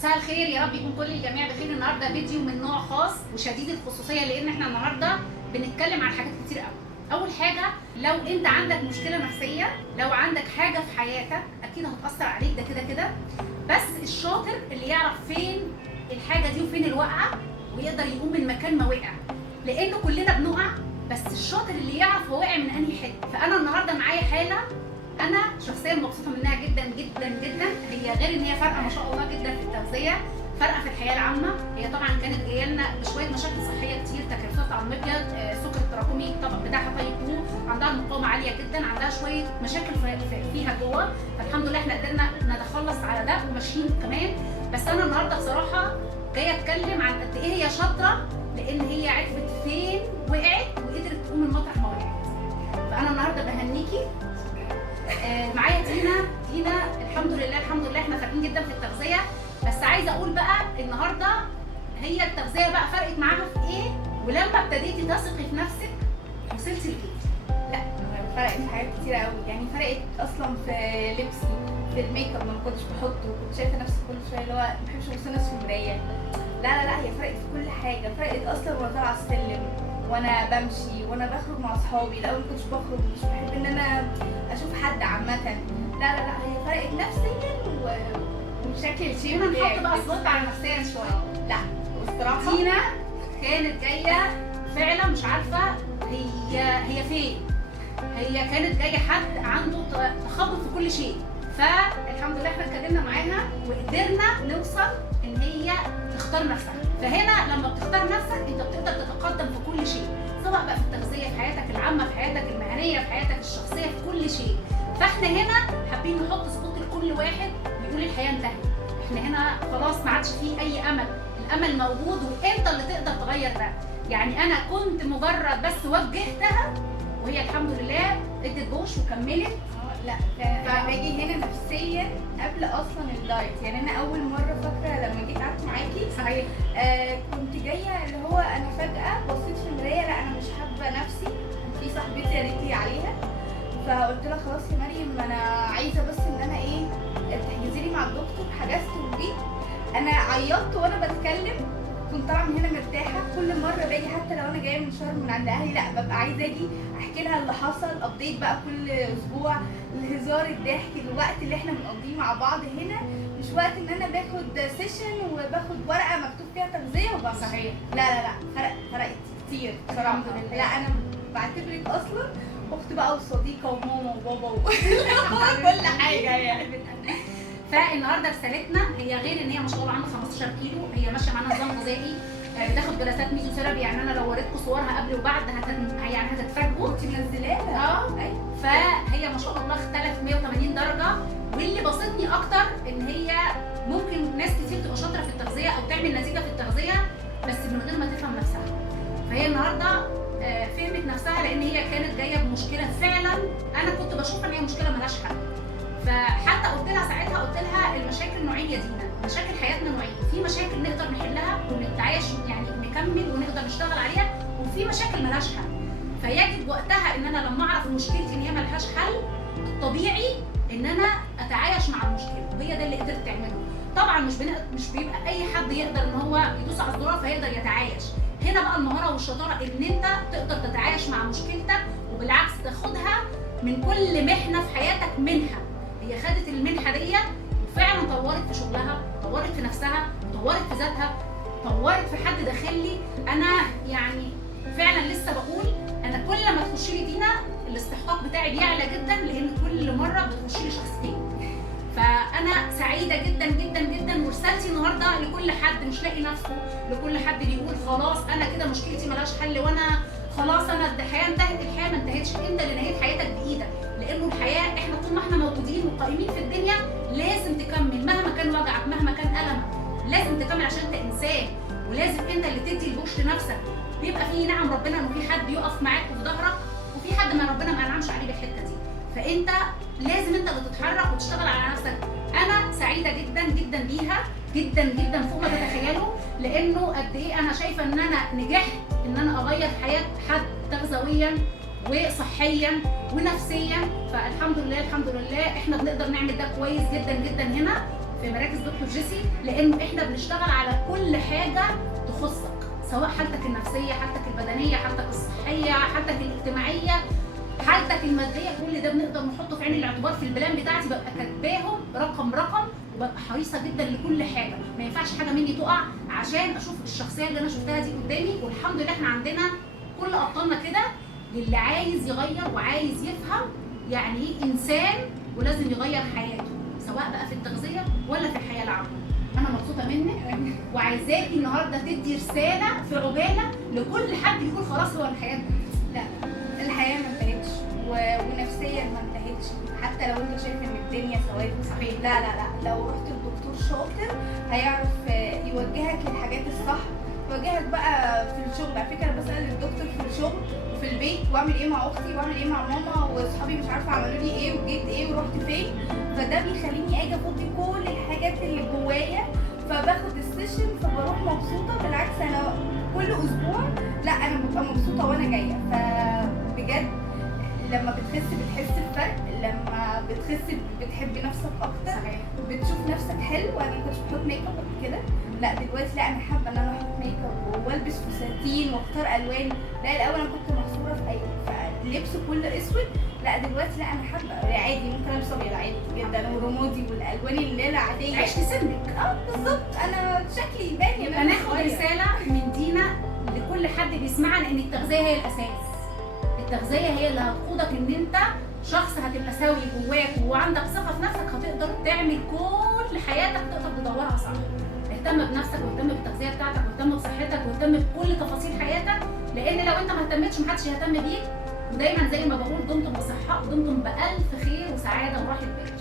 مساء الخير، يا رب يكون كل الجميع بخير. النهارده فيديو من نوع خاص وشديد الخصوصيه، لان احنا النهارده بنتكلم عن حاجات كتير قوي. اول حاجه، لو انت عندك مشكله نفسيه، لو عندك حاجه في حياتك اكيد هتاثر عليك، ده كده كده. بس الشاطر اللي يعرف فين الحاجه دي وفين الوقعه ويقدر يقوم من مكان ما وقع، لانه كلنا بنقع، بس الشاطر اللي يعرف هو واقع من انهي حته. فانا النهارده معايا حاله انا شخصيا مبسوطه منها جدا جدا جدا. هي غير ان هي فارقه ما شاء الله جدا في التغذيه، فارقه في الحياه العامه. هي طبعا كانت جايه لنا بشويه مشاكل صحيه كتير، تكيسات على المبيض، سكر التراكمي طبعا بتاعها طيب 2، عندها المقاومه عاليه جدا، عندها شويه مشاكل فيها جوه. فالحمد لله احنا قدرنا نتخلص على ده وماشيين كمان. بس انا النهارده بصراحه جايه اتكلم عن قد ايه هي شاطره، لان هي عرفت فين وقعت وقدرت تقوم من مطرح ما وقعت. فانا النهارده بهنيكي. معايا دينا الحمد لله احنا فارقين جدا في التغذيه. بس عايزه اقول بقى النهارده هي التغذيه بقى فرقت معاها في ايه، ولما ابتديتي تثقي في نفسك وصلتي لايه؟ لا، فرقت في حاجات كتير قوي. يعني فرقت اصلا في لبسي، في الميك اب ما كنتش بحطه، وكنت شايفه نفسي كل شويه اللي هو ما بحبش ابص نفسي في المرايه. لا، هي فرقت في كل حاجه. فرقت اصلا وانا طالعه السلم، وانا بمشي، وانا بخرج مع اصحابي. الاول ما كنتش بخرج، مش بحب ان انا اشوف حد عامه. لا، هي فرقت نفسيا وبشكل شيء. نحط بقى سبوت على نفسيا شويه. لا، والصراحه دينا كانت جايه فعلا مش عارفه هي فين. هي كانت جايه حد عنده تخبط في كل شيء، فالحمد لله احنا اتكلمنا معاها وقدرنا نوصل ان هي تختار نفسها. فهنا لما بتختار نفسك انت بتقدر تتقدم في كل شيء، سواء بقى في التغذيه، في حياتك العامه، في حياتك المهنيه، في حياتك الشخصيه، في كل شيء. فاحنا هنا حابين نحط سبوت لكل واحد يقول الحياه انتهت. احنا هنا خلاص ما عادش فيه اي امل، الامل موجود وانت اللي تقدر تغير ده. يعني انا كنت مجرد بس وجهتها وهي الحمد لله ادت بوش وكملت. لا، انا باجي هنا نفسيا قبل اصلا الدايت. يعني انا اول مره فاكره لما جيت قعدت معاكي صحيح. كنت جايه اللي هو انا فجاه بصيت في المرايه، لا انا مش حابه نفسي. في صاحبتي قالت لي عليها، فقلت لها خلاص يا مريم انا عايزه بس ان انا تحجزي لي مع الدكتور. حجزت وجيت. انا عيطت وانا بتكلم، كنت طالعه من هنا مرتاحه. كل مره باجي حتى لو انا جايه من شرم من عند اهلي، لا ببقى عايزه اجي احكي لها اللي حصل، ابديت بقى كل اسبوع، الهزار، الضحك، الوقت اللي احنا بنقضيه مع بعض هنا. مش وقت ان انا باخد سيشن وباخد ورقه مكتوب فيها تغذيه وبمشي. صحيح. لا، فرقت كتير بصراحه. الحمد لله. لا، انا بعتبرك اصلا اخت بقى وصديقه وماما وبابا وكل حاجه يعني. فالنهارده رسالتنا هي غير ان هي ما شاء الله عندها 15 كيلو، هي ماشيه معانا نظام غذائي، بتاخد جلسات ميزوثيرابي. يعني انا لو وريتكم صورها قبل وبعد يعني هتتفاجئوا. انت منزلاها؟ ايوه. فهي ما شاء الله اختلف 180 درجه. واللي بسطني اكتر ان هي ممكن ناس كتير تبقى شاطره في التغذيه او تعمل نتيجه في التغذيه بس من غير ما تفهم نفسها. فهي النهارده فهمت نفسها، لان هي كانت جايه بمشكله فعلا انا كنت بشوف ان هي مشكله ملهاش حل. فحتى قلت لها ساعتها، قلت لها المشاكل نوعيه يا دينا، مشاكل حياتنا نوعيه. في مشاكل نقدر نحلها ونتعايش، يعني نكمل ونقدر نشتغل عليها، وفي مشاكل ملهاش حل. فيجب وقتها ان انا لما اعرف مشكلتي ان هي ملهاش حل، الطبيعي ان انا اتعايش مع المشكله، وهي ده اللي قدرت تعمله. طبعا مش بيبقى اي حد يقدر ان هو يدوس على الزرار فيقدر يتعايش. هنا بقى المهاره والشطاره ان انت تقدر تتعايش مع مشكلتك، وبالعكس تاخدها من كل محنه في حياتك منها. هي خدت المنحه دي وفعلا طورت في شغلها، طورت في نفسها، طورت في ذاتها، طورت في حد داخلي. انا يعني فعلا لسه بقول انا كل ما تخش لي دينا الاستحقاق بتاعي بيعلى جدا، لان كل مره بتخش لي شخص تاني. فانا سعيده جدا جدا جدا. ورسالتي النهارده لكل حد مش لاقي نفسه، لكل حد بيقول خلاص انا كده مشكلتي ملهاش حل، وانا خلاص انا الحياه انتهت. الحياه ما انتهتش، انت اللي نهيت حياتك بايدك. لانه الحياه احنا طول ما احنا موجودين وقائمين في الدنيا لازم تكمل، مهما كان وجعك، مهما كان المك، لازم تكمل عشان انت انسان. ولازم انت اللي تدي البوش لنفسك. بيبقى فيه نعم ربنا انه في حد يقف معاك وفي ظهرك، وفي حد ما ربنا ما انعمش عليه بالحته دي. فانت لازم انت اللي تتحرك وتشتغل على نفسك. انا سعيده جدا جدا بيها، جدا جدا فوق ما تتخيلوا، لانه قد ايه انا شايفه ان انا نجحت ان انا اغير حياه حد تغذويا وصحيا ونفسيا. فالحمد لله احنا بنقدر نعمل ده كويس جدا جدا هنا. في مراكز دكتور جيسي، لانه احنا بنشتغل على كل حاجه تخصك، سواء حالتك النفسيه، حالتك البدنيه، حالتك الصحيه، حالتك الاجتماعيه، حالتك الماديه، كل ده بنقدر نحطه في عين الاعتبار. في البلان بتاعتي ببقى كاتباهم رقم رقم، وببقى حريصه جدا لكل حاجه، ما ينفعش حاجه مني تقع عشان اشوف الشخصيه اللي انا شفتها دي قدامي. والحمد لله احنا عندنا كل ابطالنا كده، للي عايز يغير وعايز يفهم يعني ايه انسان ولازم يغير حياته، سواء بقى في التغذيه ولا في الحياه العامه. انا مبسوطه منك وعايزاكي النهارده تدي رساله في عجاله لكل حد يقول خلاص هو الحياه لا، الحياه ما انتهتش ونفسيا ما انتهتش، حتى لو انت شايف ان الدنيا ثوابت. صحيح. لا لا لا، لو رحت لدكتور شاطر هيعرف يوجهك للحاجات الصح، يوجهك بقى في الشغل. على فكره انا بسال الدكتور في الشغل وفي البيت، واعمل ايه مع اختي واعمل ايه مع ماما واصحابي مش عارفه عملوا لي ايه وجيت ايه ورحت فين، فده بيخليني اجي افضي كل الحاجات اللي جوايا، فباخد السيشن فبروح مبسوطه. بالعكس انا كل اسبوع لا انا ببقى مبسوطه وانا جايه. فبجد لما بتخس بتحس بفرق، لما بتخس بتحب نفسك اكتر. صحيح. بتشوف نفسك حلو. انا ما كنتش بحط ميك اب قبل كده، لا دلوقتي لا انا حابه ان انا احط ميك اب والبس فساتين واختار الوان. لا الاول انا كنت محصوره في لبس كله اسود، لا دلوقتي لا انا حابه عادي ممكن البس ابيض عادي جدا ورمادي والالوان اللي هي العاديه. عشت سنك. بالظبط، انا شكلي يبان. يبقى ناخد رساله من دينا لكل حد بيسمعنا ان التغذيه هي الاساس. التغذيه هي اللي هتقودك ان انت شخص هتبقى سوي جواك وعندك ثقه في نفسك، هتقدر تعمل كل حياتك تقدر تدورها صح. اهتم بنفسك واهتم بالتغذيه بتاعتك واهتم بصحتك واهتم بكل تفاصيل حياتك، لان لو انت ما اهتمتش محدش هيهتم بيك. ودايما زي ما بقول دمتم بصحه ودمتم بالف خير وسعاده وراحه بال.